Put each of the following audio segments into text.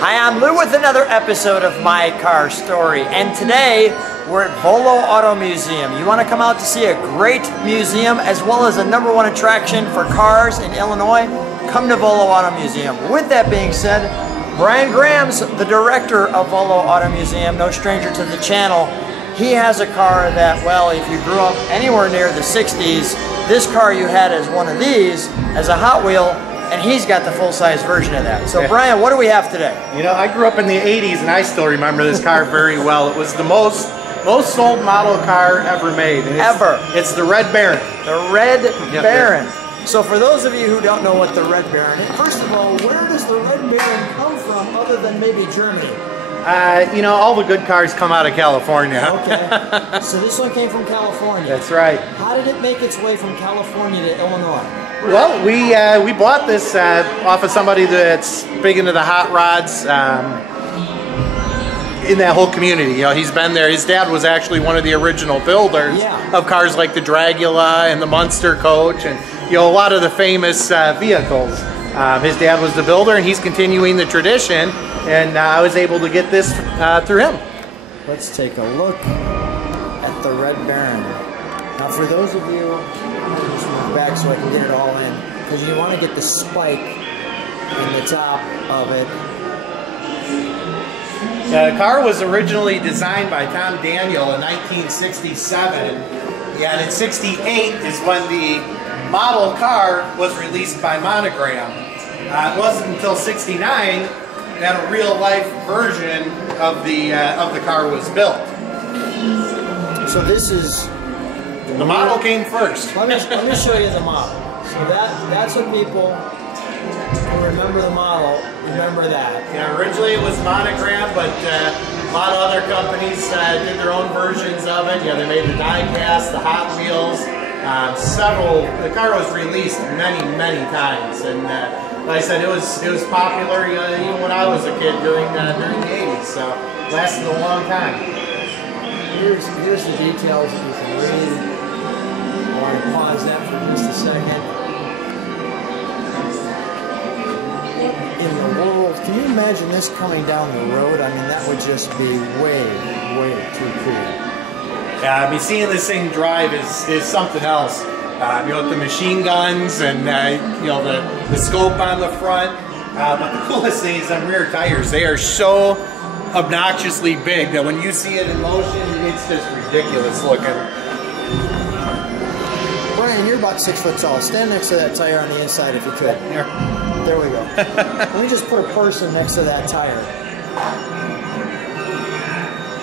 Hi, I'm Lou with another episode of My Car Story, and today we're at Volo Auto Museum. You want to come out to see a great museum as well as the #1 attraction for cars in Illinois? Come to Volo Auto Museum. With that being said, Brian Graham's the director of Volo Auto Museum, no stranger to the channel. He has a car that, well, if you grew up anywhere near the 60s, this car you had as one of these, as a Hot Wheel, and he's got the full-size version of that. So, Brian, what do we have today? You know, I grew up in the 80s, and I still remember this car very well. It was the most sold model car ever made. And it's the Red Baron. The Red Baron. So for those of you who don't know what the Red Baron is, first of all, where does the Red Baron come from other than maybe Germany? You know, all the good cars come out of California. Okay. So this one came from California. That's right. How did it make its way from California to Illinois? Well, we bought this off of somebody that's big into the hot rods in that whole community. You know, he's been there. His dad was actually one of the original builders of cars like the Dragula and the Munster coach, and you know, a lot of the famous vehicles. His dad was the builder, and he's continuing the tradition. And I was able to get this through him. Let's take a look at the Red Baron. Now, for those of you, I'm just move back so I can get it all in, because you want to get the spike in the top of it. The car was originally designed by Tom Daniel in 1967, and in '68 is when the model car was released by Monogram. It wasn't until '69 that a real-life version of the car was built. So this is the model came first. Let me show you the model. So that's what people who remember the model remember that. Yeah, originally it was Monogram, but a lot of other companies did their own versions of it. You know, they made the Diecast, the Hot Wheels, The car was released many times, and like I said, it was popular even when I was a kid during the 80s, so it lasted a long time. Here's the details that you can read. I want to pause that for just a second. In the world, can you imagine this coming down the road? I mean, that would just be way too cool. Yeah, I mean, seeing this thing drive is something else. You know, with the machine guns and you know, the scope on the front. But the coolest thing is them rear tires. They are so obnoxiously big that when you see it in motion, it's just ridiculous looking. Brian, you're about 6 foot tall. Stand next to that tire on the inside if you could. Here. There we go. Let me just put a person next to that tire.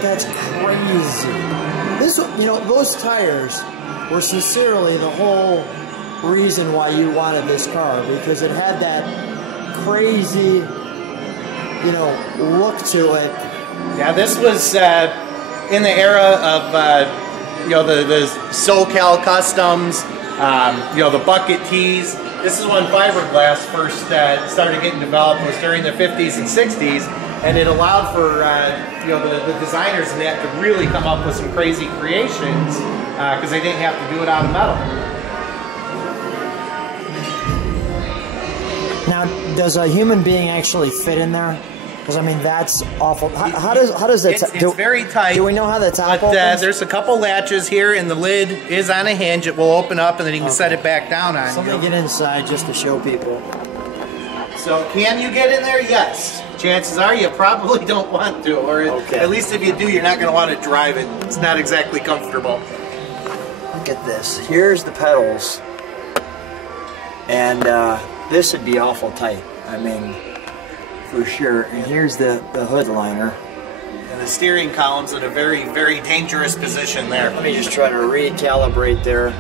That's crazy. This, you know, those tires were sincerely the whole reason why you wanted this car, because it had that crazy, you know, look to it. Yeah, this was in the era of you know, the SoCal Customs, you know, the bucket tees. This is when fiberglass first started getting developed. It was during the 50s and 60s, and it allowed for you know, the designers in that to really come up with some crazy creations because they didn't have to do it out of metal. Now, does a human being actually fit in there? Because I mean, that's awful. How does that? It's very tight. Do we know how the top opens? There's a couple latches here, and the lid is on a hinge. It will open up, and then you can set it back down on. Somebody get inside just to show people. So, can you get in there? Yes. Chances are you probably don't want to, or at least if you do, you're not going to want to drive it. It's not exactly comfortable. Look at this. Here's the pedals, and this would be awful tight. I mean, for sure. And here's the hood liner. And the steering column's in a very dangerous position there. Let me just try to recalibrate there.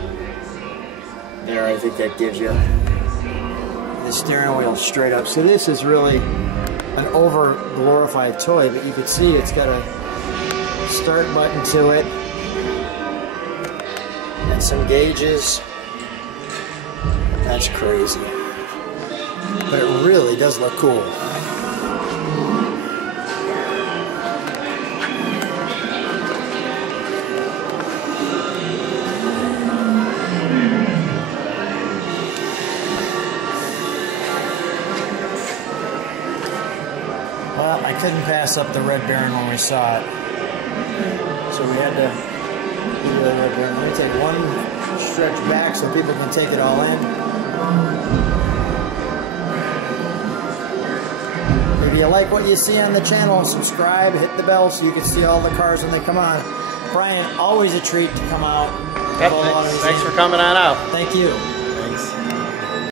There, I think that gives you the steering wheel straight up. So this is really an over-glorified toy, but you can see it's got a start button to it and some gauges. That's crazy. But it really does look cool. Well, I couldn't pass up the Red Baron when we saw it. So we had to do the Red Baron. Let me take one stretch back so people can take it all in. If you like what you see on the channel, subscribe, hit the bell so you can see all the cars when they come on. Brian, always a treat to come out. Yep, thanks for coming on out. Thank you.